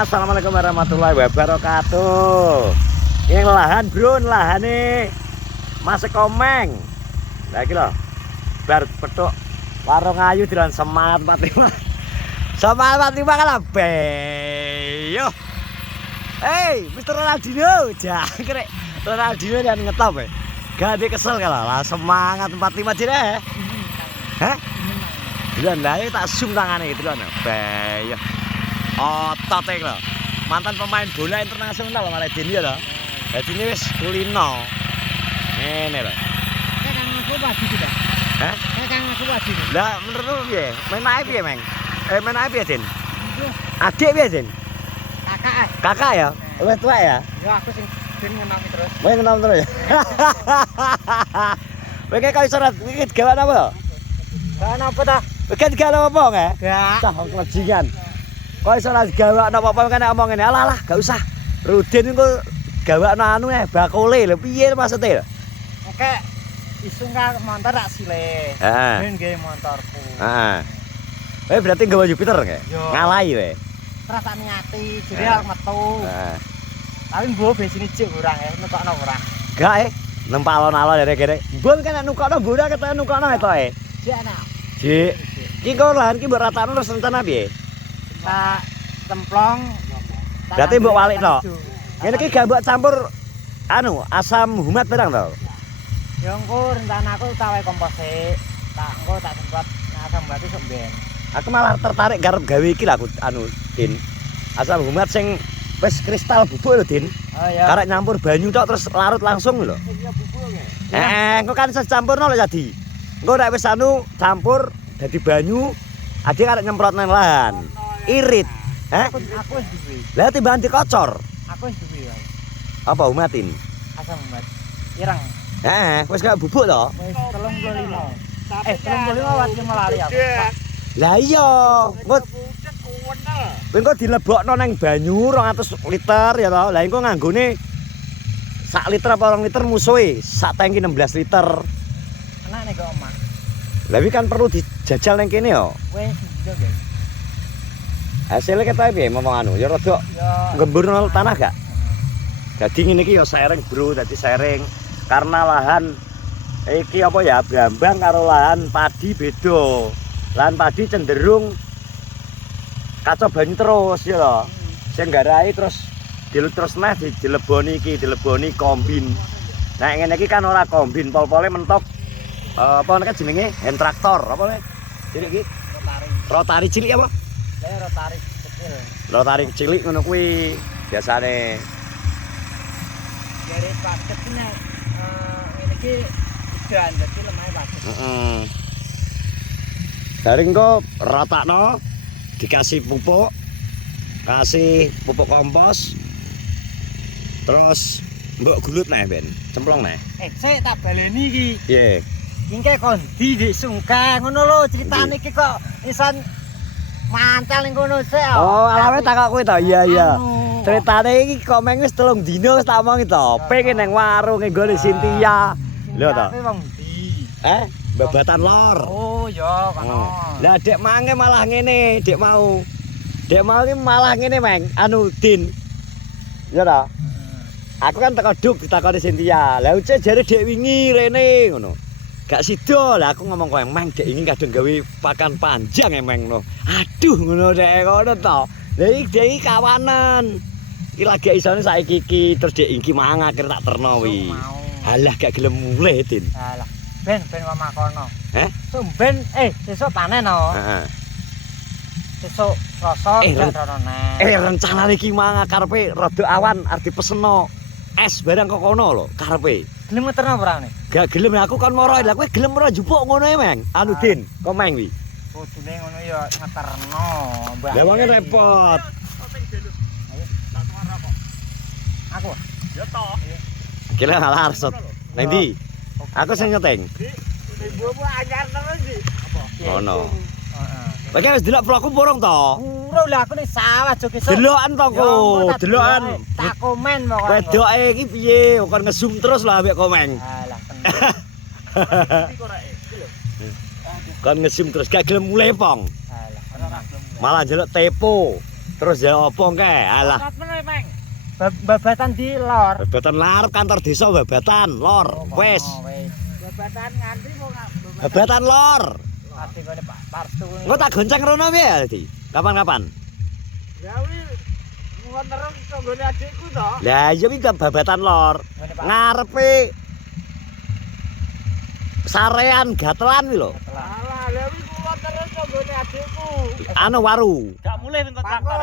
Assalamualaikum warahmatullahi wabarakatuh. Ini lahan bro, lahan nih masih komeng. Lagi loh, bar petuk warung ayu dengan semangat 45. Semangat 45 kan abe. Yo. Hey, Mr. Ronaldinho, jangkrik. Ronaldinho jangan ngetop ya. Gak ada kesel kalau lah semangat 45 jine. Hah? Duluan lah, tak zoom tangannya gitu loh. Abe. Yo. Otot loh. Mantan pemain bola internasional loh malah Dini ya loh. Jadi ini wis kulino. Ini loh. Kayak kang aku wadi tidak? Hah? Kayak kang aku wadi. Lah menurut lu piye? Main ae piye, Meng? Main ae piye, Din? Adik piye, Din? Kakak. Kakak ya? Luwih tua ya? Ya aku sing ben ngenami terus. Main kenal terus ya. Kowe kaya syarat iki gawe apa? Kan apa ta? Kowe gawe apa nggih? Gak. Cah kelajingan. Kok iso ora gawe apa-apa kan omong ngene. Alah, gak usah. Rudin engko gawe anu bakule lho. Piye maksudnya? Oke. Isu nggak motor tak sile. Heeh. Ben gawe motorku. Heeh. Berarti gawe Jupiter nggih? Yo. Ngalahi kowe. Terus tak niati, jadi arep metu. Heeh. Tapi mbok besine cek kurang ya, nutokno ora. Gak nempak alon-alon dari kene. Mbon kan nukokno mbura ketemu nukokno etoke. Cek ana. Dik. Ki kok lahan ki mbok ratakno terus rencana piye? Tak templong. Berarti mbok walikno. Ngene iki gak mbok campur anu asam humat barang to. Ya engko rencanaku tak wae kompos tak engko tak semprot asam batu sok ben. Aku malah tertarik garep gawe iki lah aku anu Din. Asam humat sing wis kristal bubuk lho Din. Oh ya. Karek nyampur banyu tok terus larut langsung lho. Iya bubuk nggih. Engko kan secampurno lho jadi. Engko nek wis anu campur dadi banyu, ade karek nyemprot nang lahan. Irit. Aku wis duwe. Lah timbang dikocor. Aku wis duwe wae. Apa humatin? Asam umat. Ireng. Wis gak bubuk to? Wis 35. 35 watt ki melali aku. Lah iya, engko dilebokno nang banyu 200 liter ya to. Lah engko nganggone sak liter apa 2 liter musuhe, sak tangki 16 liter. Enak nek kok omah. Lah iki kan perlu dijajal nang kene ya. Wis yo guys. Hasilnya kata piye ngomong anu, ya rada Ya gembur tanah gak? Jadi ngene iki ya sharing bro, dadi sharing karena lahan iki apa ya brambang karo lahan padi beda. Lahan padi cenderung kacau banyu terus ya lho. Sing garai terus dilut terus neh dileboni iki, dileboni kombin. Nah ngene iki kan ora kombin, pol-pole mentok apa nek jenenge hand traktor apa nek? Cilik iki rotari cilik apa? saya rotari kecil. Rotari cilik ngono kuwi biasane. Dari paket ini ini ki udan jadi lemah paket. Heeh. Dari engko ratakno dikasih pupuk. Kasih pupuk kompos. Terus mbok gulut neh ben, cemplong neh. Saya tak baleni iki. Piye? Iki kondi di Sungkang ngono lho ceritane iki kok isan mantel ning kono sik. Oh, alame tak kok kowe to. Iya iya. Anu. Ceritane iki komeng wis 3 dina wis tak omongi to. Pengen nang warung nggone Cynthia. Lho to. Tapi wong ndi? Babatan lor. Oh ya kono. Lah dek mangke malah ngene, dek mau. Dek mau iki malah ngene, Meng. Anu Din. Ya ta? Aku kan teko duk ditakoni Cynthia. Lah uce jare dek wingi rene ngono. Gak sida lah aku ngomong kowe Meng dek ingin kadung gawe pakan panjang Meng ngono. Aduh ngono dek ngono to. Lah iki dek iki kawanan. Iki lagi isone saiki iki terus dek iki mang akhir tak terno wi. Halah gak gelem mulih Din. Halah. Ben omah kono. Ben sesuk panen no. Heeh. Sesuk Selasa gak rono neh. Rencana iki mang karepe rada awan arep dipeseno es barang kok kono lho karepe. Gelem ngeterno ora ne? Gak gelem aku kon moro lah kowe gelem ora njupuk ngono e Meng. Anu Din, kok Meng wi. Kudune ngono ya ngeterno, Mbah. Lah wonge repot. Aku. Ya to. Kira ngalah arsot. Nang ndi? Aku sing nyeteng. Ibumu anyar terus iki. Apa? Ngono. Heeh. Kowe wis delok vlogku burung to? Ora lah aku ning sawah jog esuk. Delokan to kok, delokan. Tak komen pokoke. Wedoke iki piye? Kon nge-zoom terus lah ambek komeng. Alah tenan. Kon nge-zoom terus gak gelem mulai pong. Alah, ora gelem. Malah njaluk tepo. Terus ya opo engke? Alah. Babatan di lor. Babatan lar kantor desa babatan lor. Wis. Babatan nganti kok Babatan lor. ati kene Pak Partu. Engko tak gonceng rono piye Di? Kapan-kapan? Ya wi ngonterong tonggone adikku to. Lah iya iki babatan lor. Ngarepe sarean gatelan kuwi lho. Alah, lha wi kula terus tonggone adikku. Anu waru. Gak mulai bentuk traktor.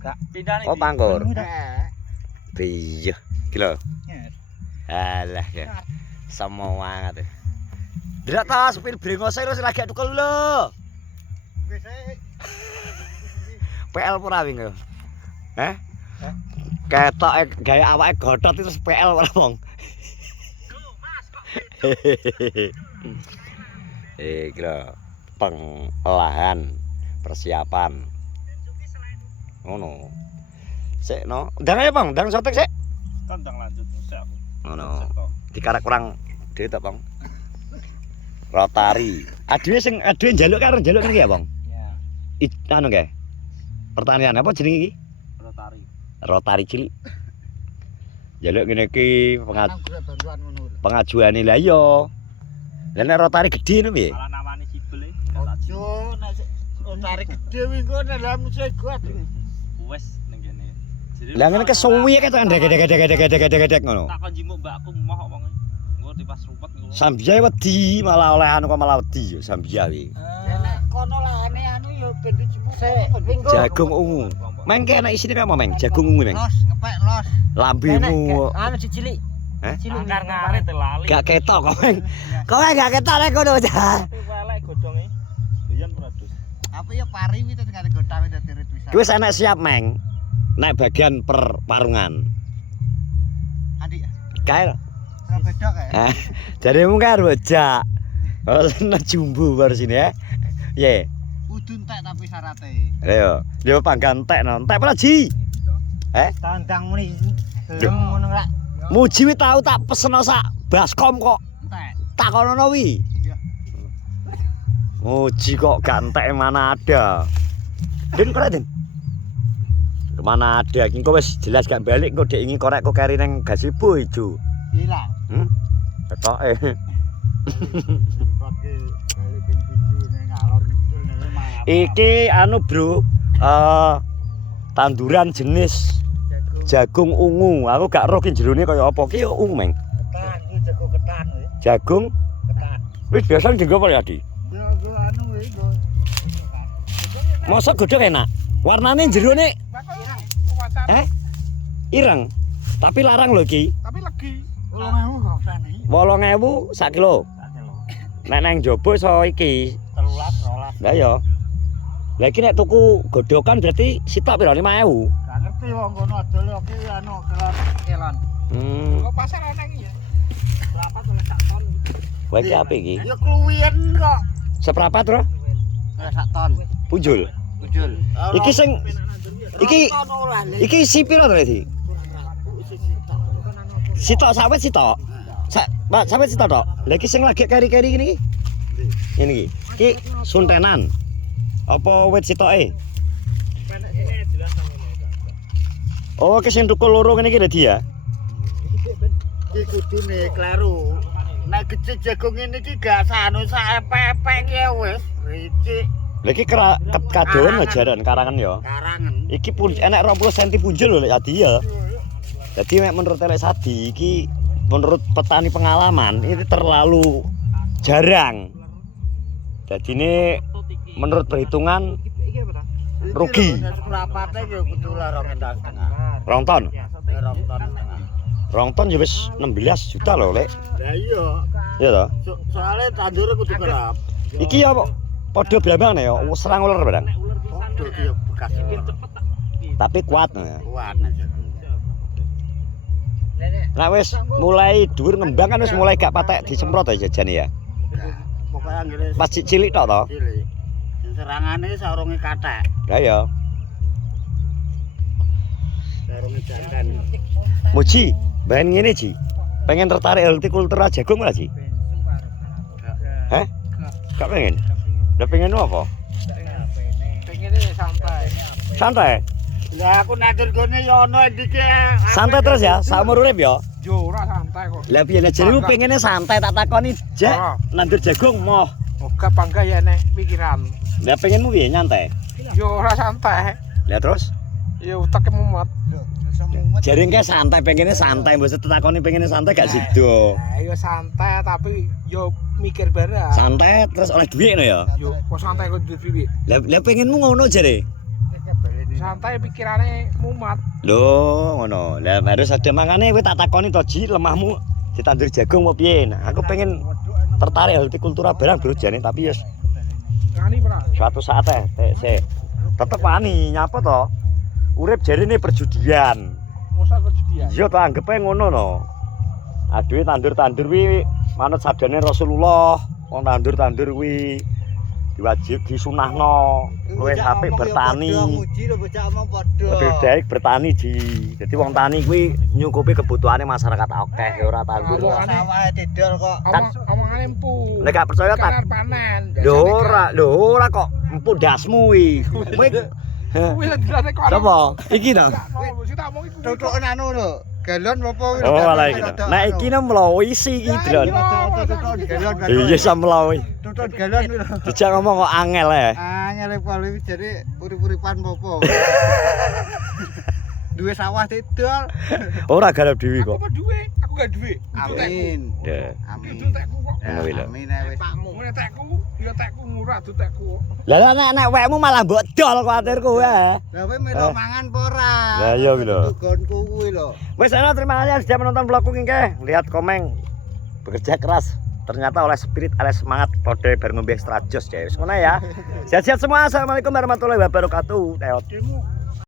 Gak pindah nih. Oh pangkur. Heeh. Iya. Iki lho. Alah ya. Semua banget. Tidak tahu sepil brengose terus lagi tukel lho. Wis ae. PL pura wingi. Heh? Ketoke gawe awake gothot terus PL ora wong. Iki lho, pengolahan persiapan. Ngono. Sik no. Ndang ae, Bang. Ndang sotek sik. Tandang lanjut sik aku. Ngono. Dikarak kurang dhewe to, Bang. Rotari. Aduwe sing njaluk karo njaluk ngene ya, Bang. Ya, Anu kae. Pertanian apa jenenge iki? rotari. Rotari cilik. Njaluk ngene iki Nang golek bantuan ngono lho. pengajuane lah iya. Lah nek rotari gedhe ngono piye? Malah namane sibel e. Ojo nek rotari gede wi engko nek lha mesti kuat. Wes ning kene. Jadi Lah ngene kesuwi ketok ndek ngono. tak kon jimuk mbakku moh kok wong. Engko tipas rumpet ngono. Sambiya wedi malah oleh anu kok malah wedi yo sambiya wi. Ya nek kono lahane anu ya ben dijemuk. Jagung ungu. Mengke enak isine apa meng? Jagung ungu meng. Los, ngepek los. Lambemu Anu cilik. Heh? Cilik Ngare telali. gak ketok kok meng. Kowe gak ketok nek kono aja. Welek godhonge. Biyen produs. Apa ya pari wi terus kare gotawe dadi rit pisan. Kuwi wis enak siap meng. Nek bagian perwarungan. Andi. Kae lho. Ora beda kae. Jaremu kan bojak. Oh, seneng jumbo bar sini ya. Ye. Kudu entek tapi syarate. Ayo, dia panggan entek no. Entek apa Ji? Tandang muni gelem ngono lak. Muji wi tau tak peseno sak baskom kok. Entek. Takonono wi. Iya. Muji kok gak entek mana ada. Din korek Din. Mana ada iki kok wis jelas gak balik kok dek ingin korek kok keri nang gazebo ijo. Hilang. Ketoke. Pakai kali ping 7 ning ngalor ngidul ning mah. Iki anu bro, tanduran jenis jagung ungu. Aku gak roh ki jerone kaya apa ki ungu meng. Ketan iki jago ketan kuwi. Jagung Ketan. wis biasa juga apa ya Di? Jago anu kuwi go. Mosok godhog enak. Warnane jerone ireng. Tapi larang lho iki. Tapi legi 8.000 kok tani. 8.000 sak kilo. Nek nang jaba iso iki. 13 12. Lah ya. Lah iki nek tuku godhogan berarti sitok piro 5.000. Gak ngerti wong kono adol iki anu kelon. Kok pasar ana iki ya? Berapa tuh sak ton? Wah iki apik iki. Ya kluwian kok. Seprapat, Bro? Ya sak ton. Punjul. Bujul. Iki sing iki si piro to iki? Sitok sawit sitok. Pak sawit sitok tok. Lah iki sing lagi keri-keri ngene iki. Ngene iki. Iki suntenan. Apa wit sitoke? Oh, iki sing tukul loro ngene iki dadi ya. Iki kudune kleru. Nek gede jagung ngene iki gak sanu sak epek-epek ki wis ricik. Lah iki kadoan ajaran karangan ya. Karangan. Iki pun enek 20 cm punjul lho lek adi ya. Jadi menurut Elek Sadi iki menurut petani pengalaman itu terlalu jarang. Jadi ini menurut perhitungan rugi. Seprapate ya kudu lah 2,5. Rong ton. 2 ton. Rong ton ya wis 16 juta lho, Lek. Lah iya. Iya toh? Soale tandure kudu kerap. Iki ya padha brambang ya, serang ular barang. Podo iki ya bekas. Tapi kuat. Kuat jagung. Nah wis mulai dhuwur ngembang kan wis mulai gak patek disemprot ya jajane ya. Pokoknya anggere Pas cilik tok to. cilik. Serangane saurunge kathek. Lah ya. Saurunge jantan. Muji, bahan ngene Ji. Pengen tertarik hortikultura jagung ora Ji? Hah? Gak pengen? Lah pengen apa? Pengen santai. Santai. Lah aku nandur gone ya ono ndike. Santai terus ya, saumur urip ya. Yo ora santai kok. Lah piye jarimu pengene santai tak takoni, Jek. Ora. Nandur jagung moh. Oga bangga ya nek pikiran. Lah pengenmu piye nyantai? Yo ora santai. Lah terus Yo utek mumet. jare engke santai pengene santai mbok takoni pengene santai gak sido. Nah, yo santai tapi yo mikir bareng. Santai terus oleh duit no ya. Yo kok santai kok duwe. Lah pengenmu ngono jare. Santai pikirane mumet. Lho ngono. Lah harus ada mangane kowe tak takoni to Ji, lemahmu ditandur jagung apa piye? Nah, aku pengen tertarik hortikultura barang bro jane tapi ya Ngani pra. suatu saat tetep wani nyapa to. Urip jarine perjudian. Mosok kejadian. Iya to anggepe ngono no. Aduh tandur-tandur kuwi manut sabdane Rasulullah, wong tandur-tandur kuwi diwajib disunahno, luwih apik bertani. Muji lho bocah omong padha. Lebih baik bertani Ji. Jadi wong tani kuwi nyukupi kebutuhane masyarakat akeh ora tandur. Sawahe didol kok. Omongane empu. Nek gak percaya tak Kanar panen. lho ora kok empu dasmu kuwi. Kowe Kuwi lek dilane kok. sapa? Iki to. Sing tak omongi kuwi. Tutuken anu lho. Galon apa kuwi? Oh ala iki. Nah iki nang mlawi isi iki, Dron. Galon. Iya sam mlawi. Tutut galon kuwi lho. Dijak ngomong kok angel ya. Nyelip kuwi jadi urip-uripan apa. Duwe sawah didol. Ora garap dhewe Aku kok. apa duwe? Aku gak duwe. Amin. Ya. Amin. Itu tekku kok. Ngono kuwi lho. Amin ae wis. Ngene tekku, ya tekku murah tuh tekku. Lah nek wekmu malah mbok dol kuwatirku ya. Lah kowe melu mangan apa ora? Lah iya kuwi lho. Tugonku kuwi lho. Wes ana terima kasih sudah menonton vlogku iki. Lihat Komeng bekerja keras. Ternyata oleh spirit, oleh semangat kode bar ngombe extra jos ya. Wis ngono ya. Sehat-sehat semua. Assalamualaikum warahmatullahi wabarakatuh. Teot.